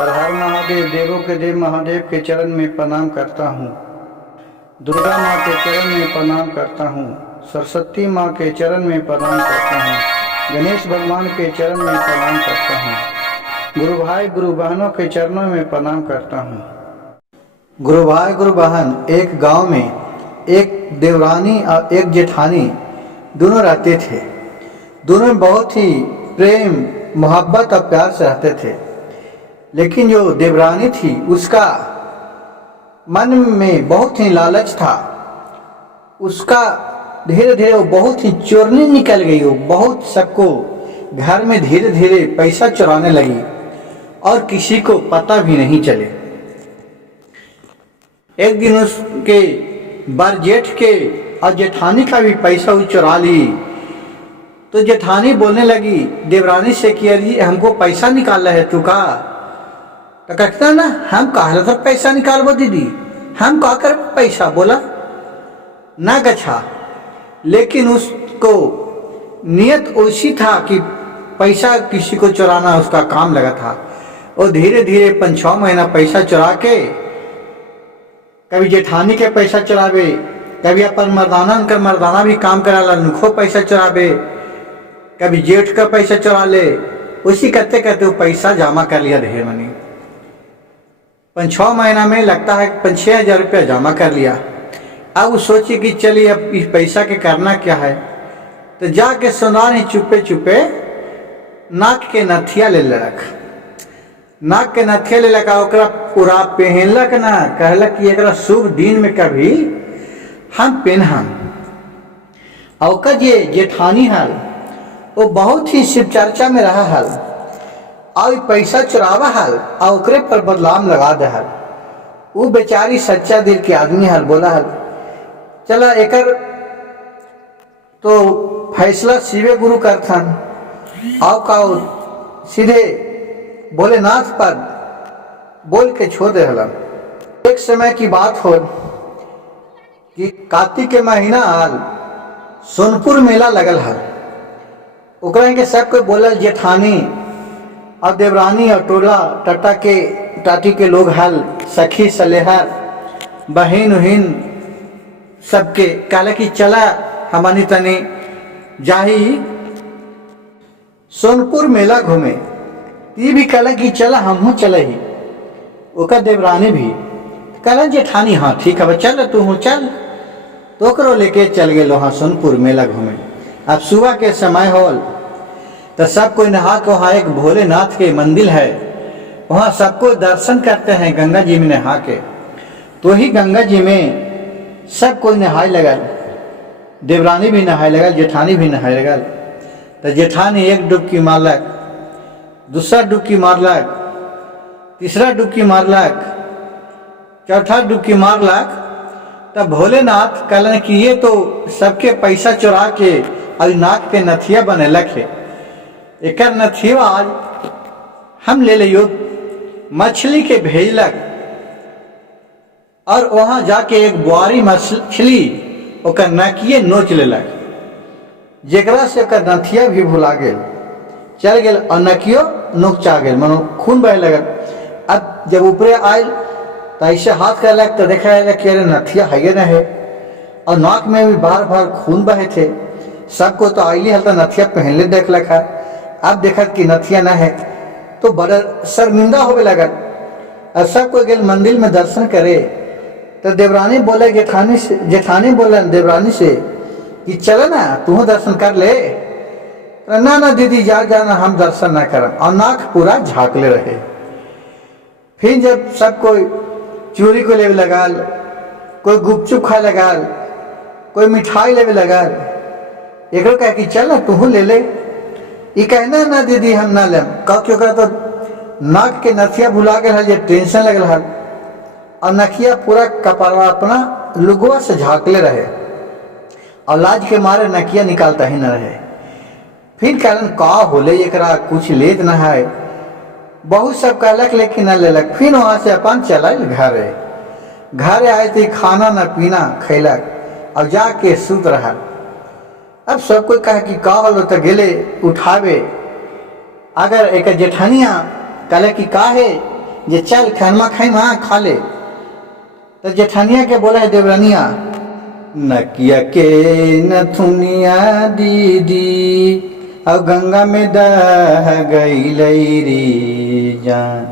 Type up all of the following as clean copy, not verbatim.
हर हर महादेव, देवों के देव महादेव के चरण में प्रणाम करता हूँ। दुर्गा माँ के चरण में प्रणाम करता हूँ। सरस्वती माँ के चरण में प्रणाम करता हूँ। गणेश भगवान के चरण में प्रणाम करता हूँ। गुरु भाई गुरु बहनों के चरणों में प्रणाम करता हूँ। गुरु भाई गुरु बहन, एक गांव में एक देवरानी और एक जेठानी दोनों रहते थे। दोनों बहुत ही प्रेम मोहब्बत और प्यार से रहते थे। लेकिन जो देवरानी थी उसका मन में बहुत ही लालच था। उसका धीरे धीरे वो बहुत ही चोरनी निकल गई। वो बहुत सबको घर में धीरे धीरे पैसा चुराने लगी और किसी को पता भी नहीं चले। एक दिन उसके बर जेठ के और जेठानी का भी पैसा वो चुरा ली। तो जेठानी बोलने लगी देवरानी से कि अरे हमको पैसा निकालना है तू का। तो कहता ना हम कहा था पैसा निकालबो दीदी, हम का कर पैसा बोला ना गछा। लेकिन उसको नियत ऐसी था कि पैसा किसी को चुराना उसका काम लगा था। और धीरे धीरे 5-6 महीना पैसा चुरा के कभी जेठानी के पैसा चुरावे, कभी अपन मर्दाना भी काम करा नुखो पैसा चुरावे, कभी जेठ का पैसा चुरा ले। उसी करते करते वो पैसा जमा कर लिया ढेर मनी। 5-6 महीना में लगता है 5-6 हज़ार रुपया जमा कर लिया। अब वो सोची कि चलिए अब इस पैसा के करना क्या है। तो जाके सुनार ही चुपे चुपे नाक के नथिया ले लड़क। नाक के नथिया ले लगा ओकरा पूरा पहनलक ना, कहलक कि एकरा शुभ दिन में कभी हम पहनम। और जे जेठानी हल वो बहुत ही शिव चर्चा में रहा हल और पैसा चुरावा हल और ओकरे पर बदलाम लगा दे हल। वो बेचारी सच्चा दिल के आदमी हल। बोला हल चला एकर तो फैसला शिवे गुरु करथन आओ का सीधे भोलेनाथ पर बोल के छोड़ दे हलन। एक समय की बात हो कि कार्तिक के महीना हाल सोनपुर मेला लगल हल। ओकरा के सब कोई बोलल जेठानी और देवरानी और टोला टाटी के लोग हल, सखी सलेहर बहन उहिन सबके कहला कि चला हमनी तनी जाही सोनपुर मेला घूमे। ये भी कहला कि चला हमहू चले ही। ओकर देवरानी भी कहला जेठानी हाँ ठीक है चल तू चल। तो ओकरो लेके चल गए वहाँ सोनपुर मेला घूमे। अब सुबह के समय होल तो सब कोई नहा के वहाँ एक भोलेनाथ के मंदिर है, वहाँ सबको दर्शन करते हैं गंगा जी में नहा के। तो ही गंगा जी में सब कोई नहाए लगल। देवरानी भी नहाए लगल, जेठानी भी नहाए लगल। तो जेठानी एक डुबकी मारलक, दूसरा डुबकी मारलक, तीसरा डुबकी मारलक, चौथा डुबकी मारलक। तब भोलेनाथ कहलन कि ये तो सबके पैसा चुरा के और नाक के नथिया बनेलक है। एक नथिया आज हम ले लियो। मछली के भेजलक और वहां जाके एक बुआरी मछली ओकर नकिए नोच लेलक, जेकरा से ओकर नथिया भी भुला गेल, चल गेल और नकियो नोचा गेल, मानो खून बहे लगल। अब जब ऊपरे आयल तो ऐसे हाथ करलक तो देखा कि अरे नथिया है ना है और नाक में भी बार बार खून बहे थे। सबको तो आईली हल तो नथिया पहनले देखलक है। अब देखत कि नथिया ना है तो बड़ा शर्मिंदा होवे लगल। और सबको गेल मंदिर में दर्शन करे। तो देवरानी बोले जेठानी बोले देवरानी से कि चल ना तू दर्शन कर ले। ना ना दीदी जाना हम दर्शन ना करम। और नाक पूरा झाँकले रहे। फिर जब सब कोई चूरी को लेवे लगाल, कोई गुपचुप खाए लगाल, कोई मिठाई लेवे लगाल, एक कह कि चल ना तू ले ले। ये कहना ना दीदी हम ना लेम। क्यों तो नाक के नथिया भुला गए हल, टेंशन लगल हल और नखिया पूरा कपड़वा अपना लुगवा से झाँकले रहे और लाज के मारे नकिया निकालता ही न रहे। फिर कहलन का होले एकरा कुछ लेत न है। बहुत सब कहलक लेकिन न लेलक। फिर वहां से अपन चलल घरे आए तो खाना न पीना खैलक और जाके सुत रहा। अब सब कोई कहे कि का होलो तो गेले उठावे। अगर एक जेठानिया कहले कि का है जे चल खानमा खाई वहाँ खा ले। तो जेठानिया के बोला है देवरानिया, नकिया के नथुनिया दीदी अब गंगा में दह गई री जान,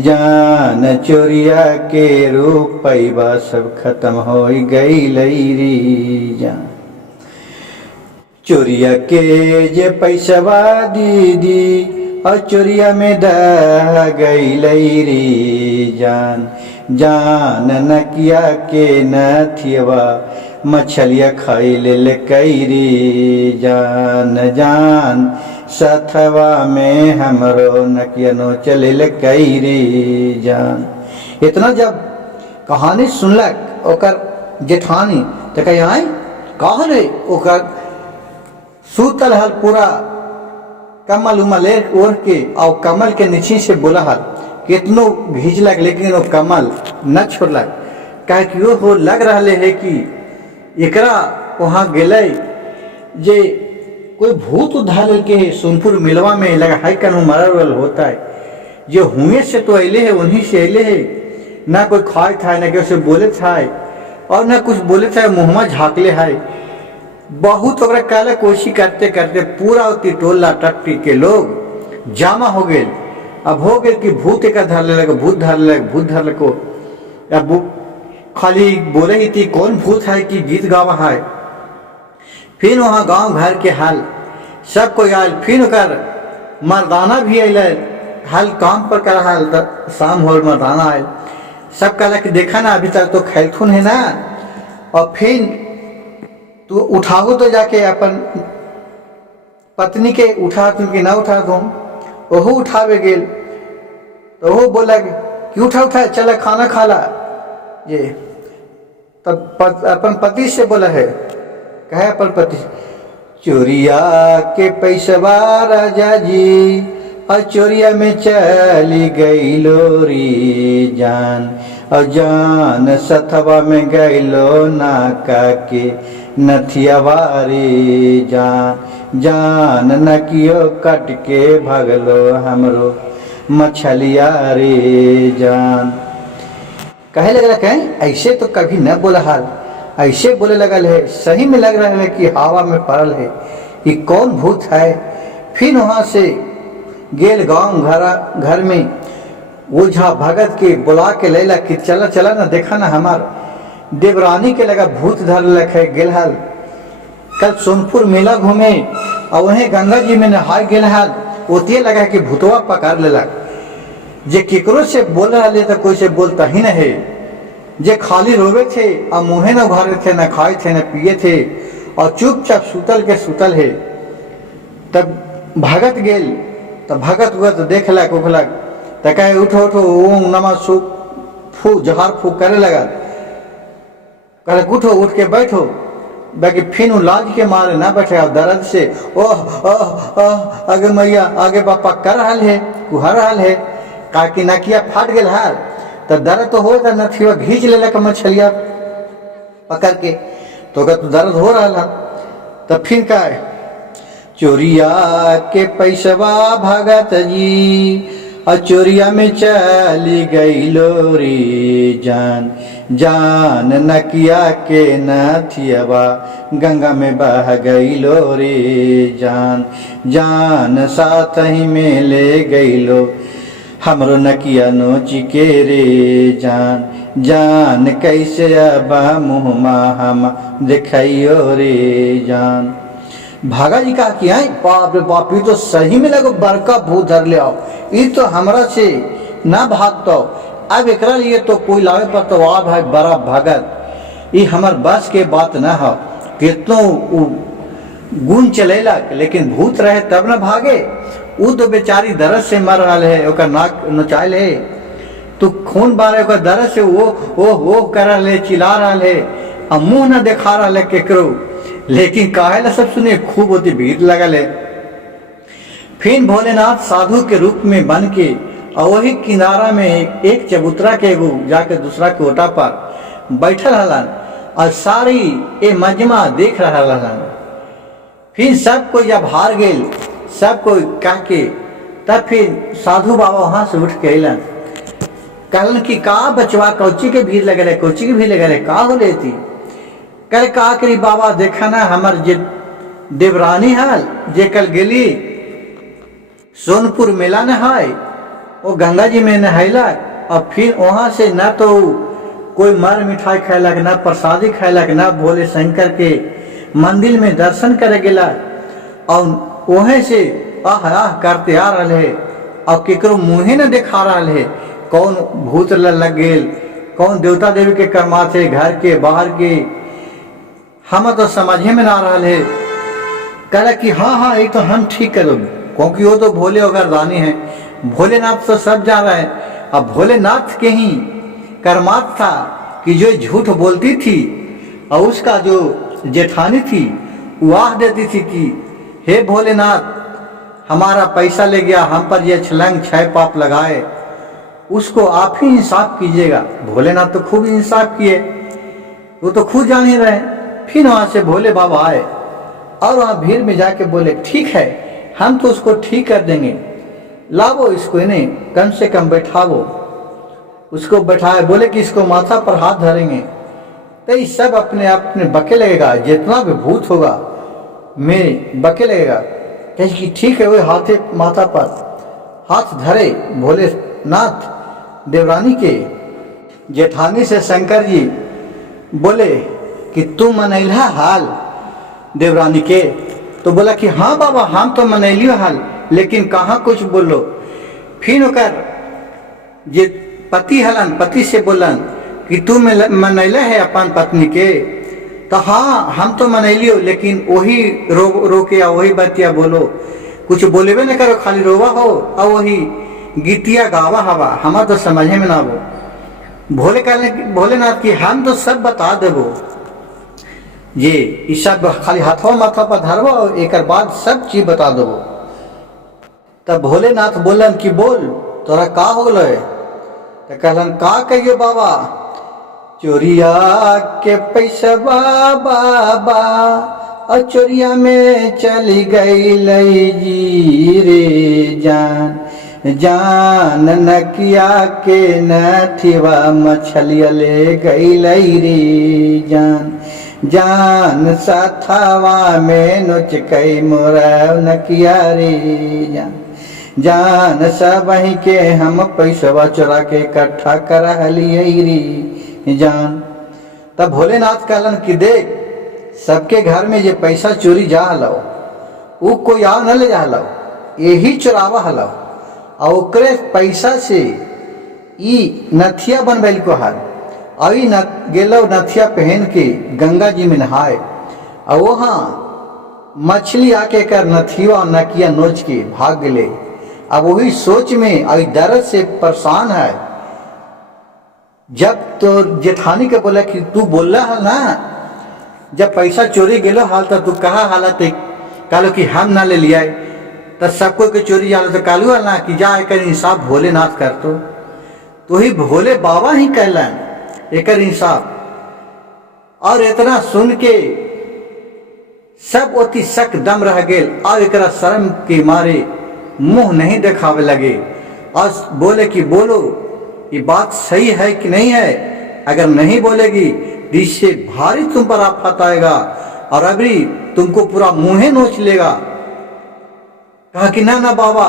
जान चोरिया के रुपैबा सब खत्म हो गई री जान। चोरिया के जे पैसवा दीदी और चोरिया में दह गई री जान, जान नकिया के नथियवा मछलिया खाई ले कई री जान, जान सथवा में हमरो नकिया नो चले ले कई री जान। इतना जब कहानी सुनलक ओकर जेठानी तो कही आई कहा रे ओकर सूतल हल पूरा कमल उमल ओढ़ के और कमल के नीचे से बोला हल कितनो भीजलक लेकिन वो कमल न छोड़लक। कहे कि वो हो लग रहा है कि एकरा वहाँ गए जे कोई भूत उधार के सोनपुर मिलवा में लगा है कनु मरल होता है, जो हुए से तो अले है उन्हीं से अले है, ना कोई खाए था ना कि बोले था और ना कुछ बोले था मुँहमा झाँकले है। बहुत ओकरा कहला कोशिश करते करते पूरा उती टोला टट्टी के लोग जमा हो गए। अब हो गए कि भूत एक धर ले लगे, भूत धर ले भूत धर ले को। अब खाली बोले ही थी कौन भूत है कि गीत गावा है। फिर वहाँ गांव घर के हाल सब कोई आयल, फिर ओकर मर्दाना भी अल हाल काम पर कर हाल शाम हो मर्दाना आयल। सब कहला कि देखा ना अभी तक तो खेलथुन है ना, और फिर तो उठाओ तो जाके अपन पत्नी के उठा तुम कि ना उठा तुम, ओहो उठावे गेल तो वो बोला कि उठा चला खाना खाला। ये तब अपन पति से बोला है, कहे अपन पति चोरिया के पैसवा राजा जी और चोरिया में चली गई लोरी जान, और जान सथवा में गईलो नाका के नथियावारी जान, जान नकियो कट के भगलो हमरो मछलिया रे जान। कहे लग रहा है ऐसे तो कभी न बोला हाल, ऐसे बोले लगल है सही में लग रहा है कि हवा में पड़ल है कि कौन भूत है। फिर वहाँ से गेल गांव घर में ओझा भगत के बुला के लेला कि चला चला ना देखा ना हमार देवरानी के लगा भूत धर लखे गेल हाल। कल सोनपुर मेला घूमे और वहीं गंगा जी में नहाय गेल हाल, ओतिये लगा कि भूतवा पकड़ लेला। जे केकरो से बोल रहा था कोई से बोलता ही नहीं है, जे खाली रोवे थे और मुँहे न उघारे थे, न खाए थे न पिए थे और चुपचाप सुतल के सुतल है। तब भगत गेल तो भगत हुआ तो देख लक उखलक तो कहे उठो उठो ओम नमः फू जहार फूक करे लगा। कहे उठो उठ के बैठो, बाकी फिर लाज के मारे ना बैठे और दर्द से ओह आगे मैया आगे बापा कर रहा है कुहर रहा है का कि नकिया फाट गया हाल। तो दर्द तो हो था नथिया घींच ले मछलिया पकड़ के, तो अगर तो दर्द हो रहा है तब फिर का चोरिया के पैसवा भगत जी और चोरिया में चली गई लोरी जान, जान नकिया के नथियवा गंगा में बह गई लोरी जान, जान साथ ही में ले गई लो हमरो नकिया नोची के रे जान, जान कैसे अब मुँहमा हम दिखाइयो रे जान। भागा जी कहा कि आई बाप रे बाप ये तो सही में लगो बड़का भूत धर ले आओ, ये तो हमरा से ना भागतो, अब एकरा लिए तो कोई लावे पर तो आ भाई बड़ा भगत, ये हमार बस के बात ना हो। कितनो गुण चलेला लेकिन भूत रहे तब न भागे। वो तो बेचारी दर्द से मर रहा है, ओकर नाक नचाइल है तो खून बारे ओकर दर्द से वो कर रहा है, चिल्ला रहा है और मुँह न दिखा रहा है केकरो, लेकिन काहे ला सब सुने खूब होती भीड़ लगल है। फिर भोलेनाथ साधु के रूप में बन के और वही किनारा में एक चबूतरा के एगो जाके दूसरा के ओटा पर बैठल हलन और सारी ए मजमा देख रहा हलन। फिर सब कोई जब हार गेल सब कोई कह के तब फिर साधु बाबा वहां से उठ के अलन कहलन कि का बचवा कौची के भीड़ लगे रहे, कौची के भीड़ लगे रहे, का हो लेती। कहे का करी बाबा, देखा ना हमार जे देवरानी हाल जे कल गेली सोनपुर मेला नहाय, वो गंगा जी में नहैलक और फिर वहां से न तो कोई मर मिठाई खैलक, न प्रसादी खैलक, न भोले शंकर के मंदिर में दर्शन करे गेला और वहीं से आह आह करते आ रहे और केकरो मुँहे न देखा रहे। कौन भूत लग गेल, कौन देवता देवी के कर्मा थे, घर के बाहर के, हम तो समझे में ना रहा है। कह कि हाँ हाँ ये तो हम ठीक करो, क्योंकि वो तो भोले और दानी है, भोलेनाथ तो सब जा रहा है। अब भोलेनाथ के ही कर्मात था कि जो झूठ बोलती थी और उसका जो जेठानी थी वो आह देती थी कि हे भोलेनाथ हमारा पैसा ले गया, हम पर ये छलंग छह पाप लगाए, उसको आप ही इंसाफ कीजिएगा। भोलेनाथ तो खूब इंसाफ किए, वो तो खुद जान ही रहे। फिर वहां से भोले बाबा आए और वहां भीड़ में जाके बोले ठीक है हम तो उसको ठीक कर देंगे, लावो इसको, इन्हें कम से कम बैठावो। उसको बैठाए, बोले कि इसको माथा पर हाथ धरेंगे तो ये सब अपने आप में बके लगेगा, जितना भी भूत होगा में बके लगेगा। कहे कि ठीक है, वो हाथे माथा पर हाथ धरे भोलेनाथ देवरानी के। जेठानी से शंकर जी बोले कि तू मनैला हाल देवरानी के, तो बोला कि हाँ बाबा हम तो मनैलियो हाल, लेकिन कहाँ कुछ बोलो। फिर ओकर जे पति हलन, पति से बोलन कि तू मनैला है अपन पत्नी के, तो हाँ हम तो मनैलियो, लेकिन वही रोके वही बतिया बोलो, कुछ बोलेबे न करो, खाली रोवा हो और वही गीतिया गावा हवा, हमारा तो समझे में ना वो। भोलेनाथ की हम तो सब बता देबो, ये सब खाली हाथों माथा पर धरवा और एक बाद सब चीज बता देबो। तब भोलेनाथ बोलन कि बोल तोरा का हो गलो है। तो कहलन का कहियो बाबा, चोरिया के पैसा बाबा और चोरिया में चली गई जी रे जान, जान नकिया के नथिवा मछलिया ले गई रे जान, जान साथावा में नोच कई मोरा नकिया रे जान, जान सब वही के हम पैसवा चोरा के इकट्ठा करा लिए रे जान। तब भोलेनाथ कहलन कि देख सबके घर में ये पैसा चोरी जा हलो, वो कोई आओ न ले जा हलो, यही चोरावा हलो और ओकरे पैसा से ई नथिया बनबैल को हाल और गेलो नथिया पहन के गंगा जी में नहाए और वहाँ मछली आके कर नथिया और नकिया नोच के भाग गए। अब वही सोच में और दर्द से परेशान है। जब तो जेठानी के बोला कि तू बोल रहा है ना, जब पैसा चोरी गेलो हाल तो तू कहा हालत कहलो कि हम ना ले लिया तो सबको के चोरी हाल तो कालू ना कि जा एक इंसाफ भोलेनाथ कर तो ही भोले बाबा ही कहलन एक इंसाफ। और इतना सुन के सब अति शक दम रह गेल और एक शर्म के मारे मुंह नहीं दिखावे लगे और बोले कि बोलो ये बात सही है कि नहीं है, अगर नहीं बोलेगी इससे भारी तुम पर आफत आएगा और अभी तुमको पूरा मुंहे नोच लेगा। कहा कि ना ना बाबा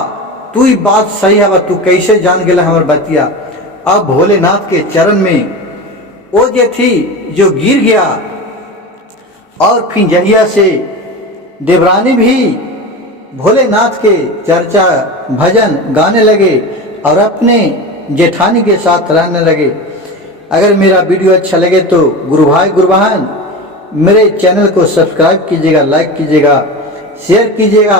तू ही बात सही है, तू कैसे जान गेला हमार बतिया। अब भोलेनाथ के चरण में वो जे थी जो गिर गया और फिर जहिया से देवरानी भी भोलेनाथ के चर्चा भजन गाने लगे और अपने जेठानी के साथ रहने लगे। अगर मेरा वीडियो अच्छा लगे तो गुरु भाई गुरु बहन मेरे चैनल को सब्सक्राइब कीजिएगा, लाइक कीजिएगा, शेयर कीजिएगा।